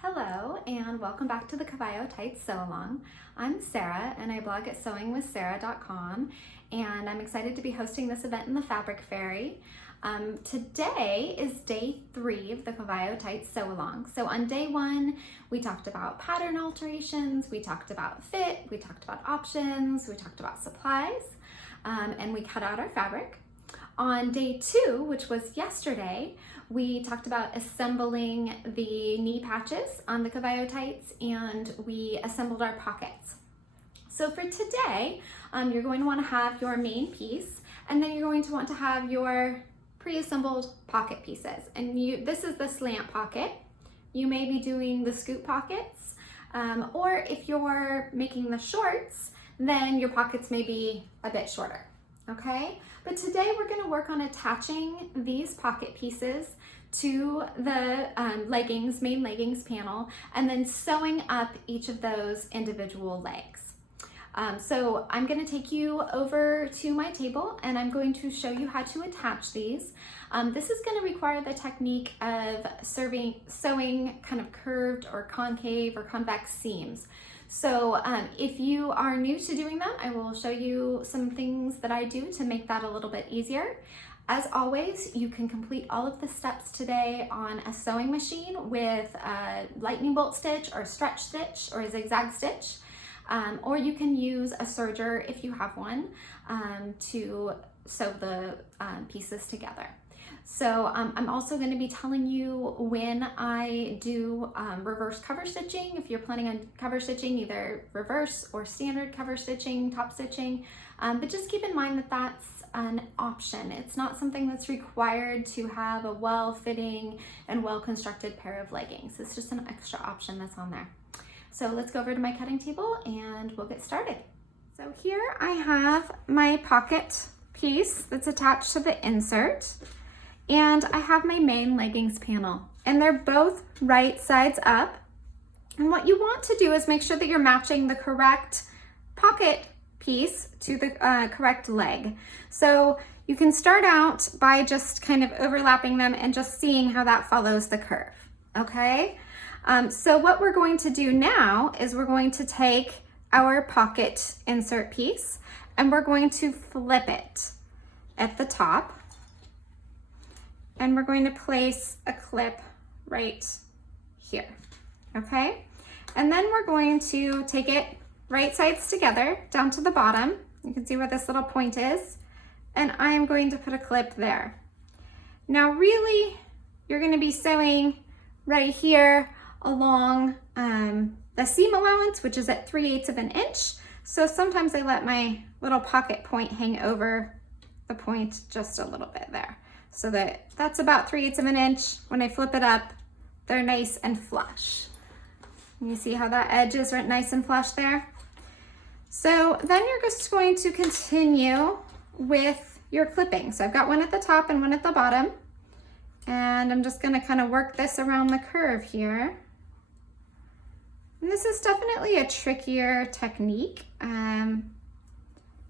Hello and welcome back to the Cavallo Tights Sew-Along. I'm Sarah and I blog at sewingwithsarah.com, and I'm excited to be hosting this event in the Fabric Fairy. Today is day 3 of the Cavallo Tights Sew-Along. So on day 1 we talked about pattern alterations, we talked about fit, we talked about options, we talked about supplies, and we cut out our fabric. On day 2, which was yesterday, we talked about assembling the knee patches on the Cavallo tights, and we assembled our pockets. So for today, you're going to want to have your main piece, and then you're going to want to have your pre-assembled pocket pieces. And this is the slant pocket. You may be doing the scoop pockets, or if you're making the shorts, then your pockets may be a bit shorter. Okay, but today we're going to work on attaching these pocket pieces to the main leggings panel, and then sewing up each of those individual legs. So I'm going to take you over to my table and I'm going to show you how to attach these. This is going to require the technique of sewing kind of curved or concave or convex seams. So if you are new to doing that, I will show you some things that I do to make that a little bit easier. As always, you can complete all of the steps today on a sewing machine with a lightning bolt stitch or stretch stitch or a zigzag stitch, or you can use a serger if you have one to sew the pieces together. So I'm also going to be telling you when I do reverse cover stitching. If you're planning on cover stitching, either reverse or standard cover stitching, top stitching, but just keep in mind that that's an option. It's not something that's required to have a well-fitting and well-constructed pair of leggings. It's just an extra option that's on there. So let's go over to my cutting table and we'll get started. So here I have my pocket piece that's attached to the insert. And I have my main leggings panel, and they're both right sides up. And what you want to do is make sure that you're matching the correct pocket piece to the correct leg. So you can start out by just kind of overlapping them and just seeing how that follows the curve, okay? So what we're going to do now is we're going to take our pocket insert piece and we're going to flip it at the top. And we're going to place a clip right here, okay? And then we're going to take it right sides together down to the bottom. You can see where this little point is. And I am going to put a clip there. Now really, you're gonna be sewing right here along the seam allowance, which is at 3/8 of an inch. So sometimes I let my little pocket point hang over the point just a little bit there. So that's about 3/8 of an inch. When I flip it up, they're nice and flush. You see how that edge is right nice and flush there? So then you're just going to continue with your clipping. So I've got one at the top and one at the bottom. And I'm just gonna kind of work this around the curve here. And this is definitely a trickier technique.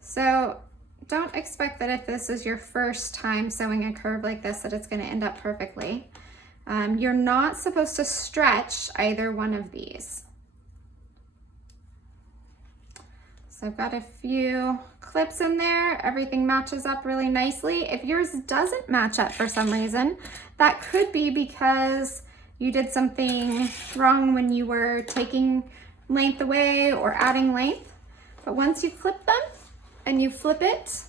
So don't expect that if this is your first time sewing a curve like this that it's going to end up perfectly. You're not supposed to stretch either one of these. So I've got a few clips in there. Everything matches up really nicely. If yours doesn't match up for some reason, that could be because you did something wrong when you were taking length away or adding length. But once you clip them, and you flip it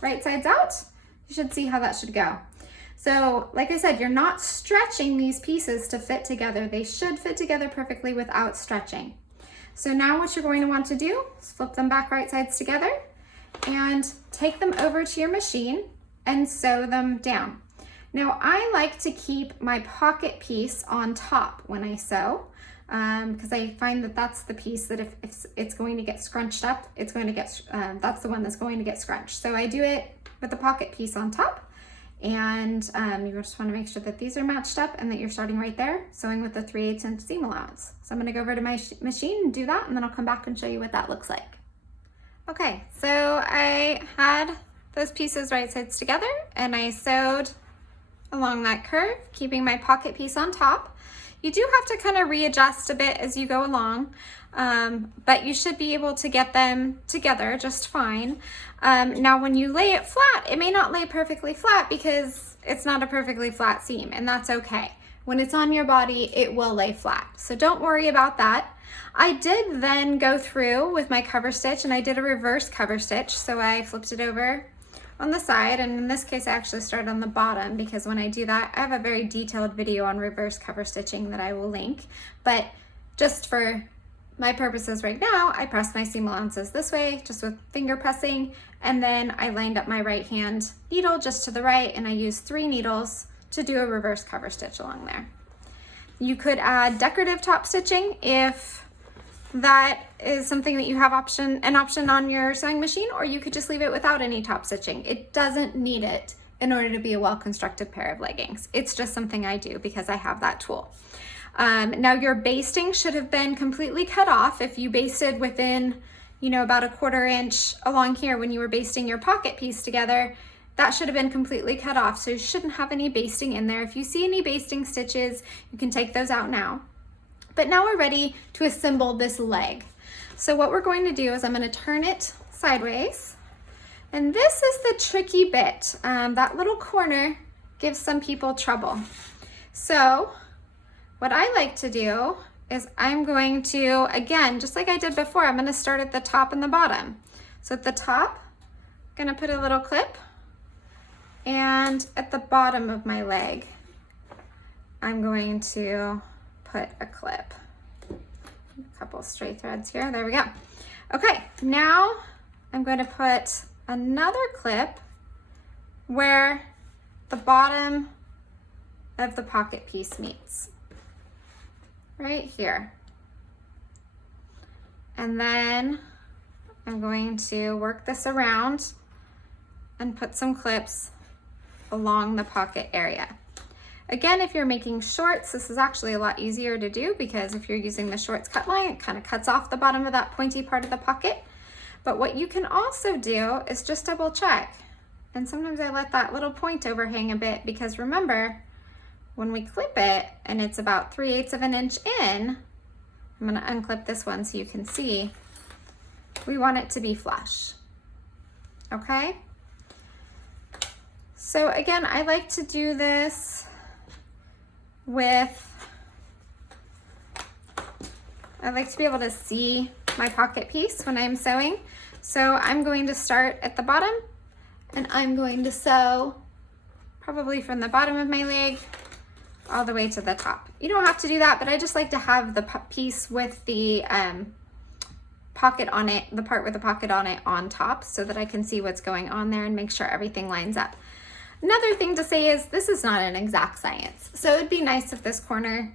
right sides out, you should see how that should go. So like I said, you're not stretching these pieces to fit together. They should fit together perfectly without stretching. So now what you're going to want to do is flip them back right sides together and take them over to your machine and sew them down. Now I like to keep my pocket piece on top when I sew, because I find that that's the piece that if it's going to get scrunched up, it's going to get, that's the one that's going to get scrunched. So I do it with the pocket piece on top, and you just want to make sure that these are matched up and that you're starting right there, sewing with the 3/8 inch seam allowance. So I'm going to go over to my machine and do that, and then I'll come back and show you what that looks like. Okay, so I had those pieces right sides together and I sewed along that curve, keeping my pocket piece on top. You do have to kind of readjust a bit as you go along, but you should be able to get them together just fine. Now when you lay it flat, it may not lay perfectly flat because it's not a perfectly flat seam, and that's okay. When it's on your body, it will lay flat. So don't worry about that. I did then go through with my cover stitch, and I did a reverse cover stitch. So I flipped it over on the side, and in this case I actually started on the bottom because when I do that, I have a very detailed video on reverse cover stitching that I will link. But just for my purposes right now, I pressed my seam allowances this way, just with finger pressing, and then I lined up my right hand needle just to the right, and I used 3 needles to do a reverse cover stitch along there. You could add decorative top stitching if that is something that you have an option on your sewing machine, or you could just leave it without any top stitching. It doesn't need it in order to be a well-constructed pair of leggings. It's just something I do because I have that tool. Now your basting should have been completely cut off. If you basted within, about a 1/4 inch along here when you were basting your pocket piece together, that should have been completely cut off. So you shouldn't have any basting in there. If you see any basting stitches, you can take those out now. But now we're ready to assemble this leg. So what we're going to do is I'm going to turn it sideways. And this is the tricky bit. That little corner gives some people trouble. So what I like to do is I'm going to, again, just like I did before, I'm going to start at the top and the bottom. So at the top, I'm going to put a little clip. And at the bottom of my leg, I'm going to put a clip. A couple stray threads here, there we go. Okay, now I'm going to put another clip where the bottom of the pocket piece meets, right here. And then I'm going to work this around and put some clips along the pocket area. Again, if you're making shorts, this is actually a lot easier to do because if you're using the shorts cut line, it kind of cuts off the bottom of that pointy part of the pocket. But what you can also do is just double check. And sometimes I let that little point overhang a bit because remember, when we clip it and it's about 3/8 of an inch in, I'm gonna unclip this one so you can see, we want it to be flush, okay? So again, I like to do this I like to be able to see my pocket piece when I'm sewing. So I'm going to start at the bottom and I'm going to sew probably from the bottom of my leg all the way to the top. You don't have to do that, but I just like to have the piece with the pocket on it, the part with the pocket on it on top so that I can see what's going on there and make sure everything lines up. Another thing to say is this is not an exact science. So it'd be nice if this corner,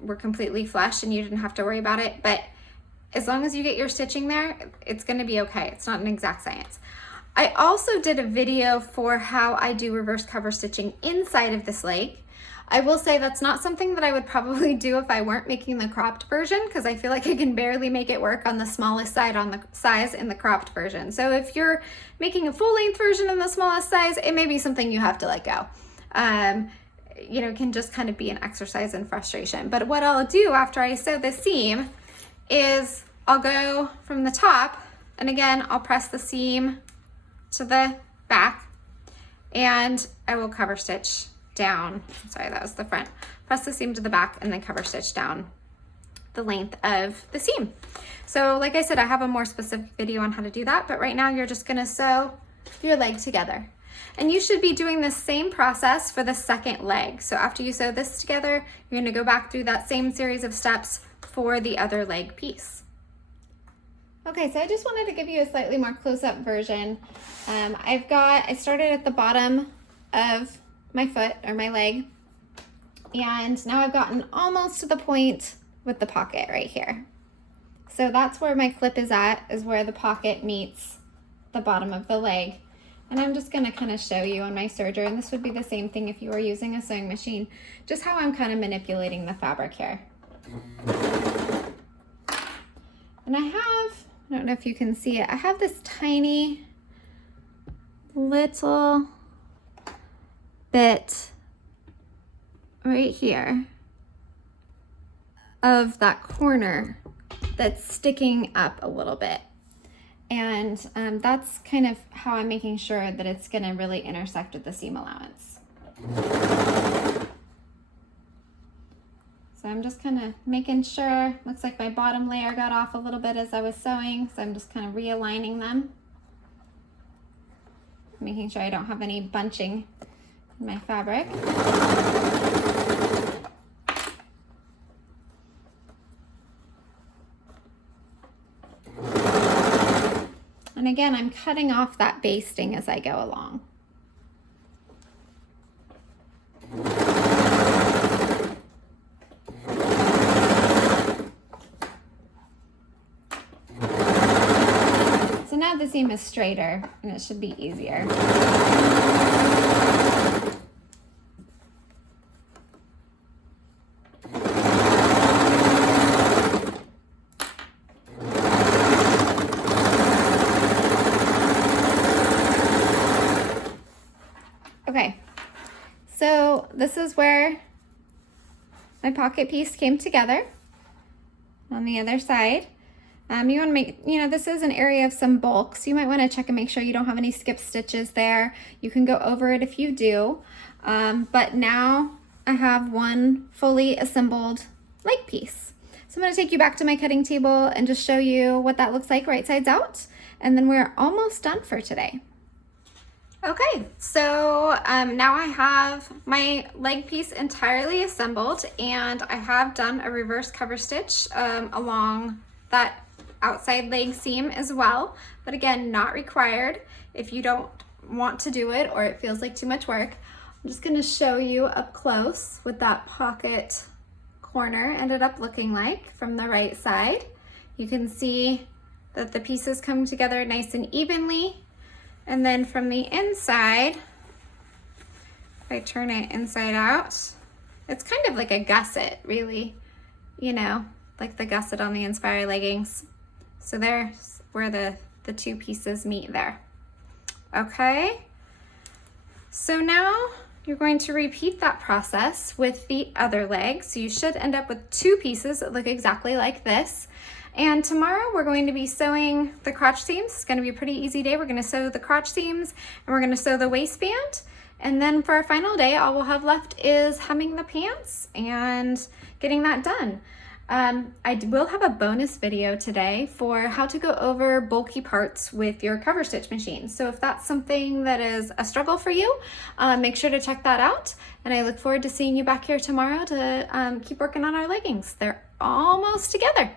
were completely flush and you didn't have to worry about it. But as long as you get your stitching there, it's gonna be okay. It's not an exact science. I also did a video for how I do reverse cover stitching inside of this leg. I will say that's not something that I would probably do if I weren't making the cropped version because I feel like I can barely make it work on the smallest side on the size in the cropped version. So if you're making a full length version in the smallest size, it may be something you have to let go. It can just kind of be an exercise in frustration. But what I'll do after I sew the seam is I'll go from the top and again, I'll press the seam to the back and I will cover stitch down. Sorry, that was the front. Press the seam to the back and then cover stitch down the length of the seam. So like I said, I have a more specific video on how to do that, but right now you're just gonna sew your leg together. And you should be doing the same process for the second leg. So after you sew this together, you're gonna go back through that same series of steps for the other leg piece. Okay, so I just wanted to give you a slightly more close-up version. I started at the bottom of my foot or my leg, and now I've gotten almost to the point with the pocket right here. So that's where my clip is at, is where the pocket meets the bottom of the leg. And I'm just gonna kind of show you on my serger, and this would be the same thing if you were using a sewing machine, just how I'm kind of manipulating the fabric here. And I don't know if you can see it, I have this tiny little bit right here of that corner that's sticking up a little bit. And that's kind of how I'm making sure that it's gonna really intersect with the seam allowance. So I'm just kind of making sure, looks like my bottom layer got off a little bit as I was sewing, so I'm just kind of realigning them. Making sure I don't have any bunching in my fabric. And again, I'm cutting off that basting as I go along. So now the seam is straighter and it should be easier. Okay, so this is where my pocket piece came together on the other side. You want to make, this is an area of some bulk, so you might want to check and make sure you don't have any skip stitches there. You can go over it if you do, but now I have one fully assembled leg piece. So I'm going to take you back to my cutting table and just show you what that looks like right sides out, and then we're almost done for today. Okay, so now I have my leg piece entirely assembled, and I have done a reverse cover stitch along that outside leg seam as well, but again, not required if you don't want to do it or it feels like too much work. I'm just going to show you up close what that pocket corner ended up looking like from the right side. You can see that the pieces come together nice and evenly. And then from the inside, if I turn it inside out, it's kind of like a gusset, really, like the gusset on the Inspire leggings. So there's where the two pieces meet there. Okay, so now you're going to repeat that process with the other leg. So you should end up with two pieces that look exactly like this. And tomorrow we're going to be sewing the crotch seams. It's going to be a pretty easy day. We're going to sew the crotch seams and we're going to sew the waistband. And then for our final day, all we'll have left is hemming the pants and getting that done. I will have a bonus video today for how to go over bulky parts with your cover stitch machine. So if that's something that is a struggle for you, make sure to check that out. And I look forward to seeing you back here tomorrow to keep working on our leggings. They're almost together.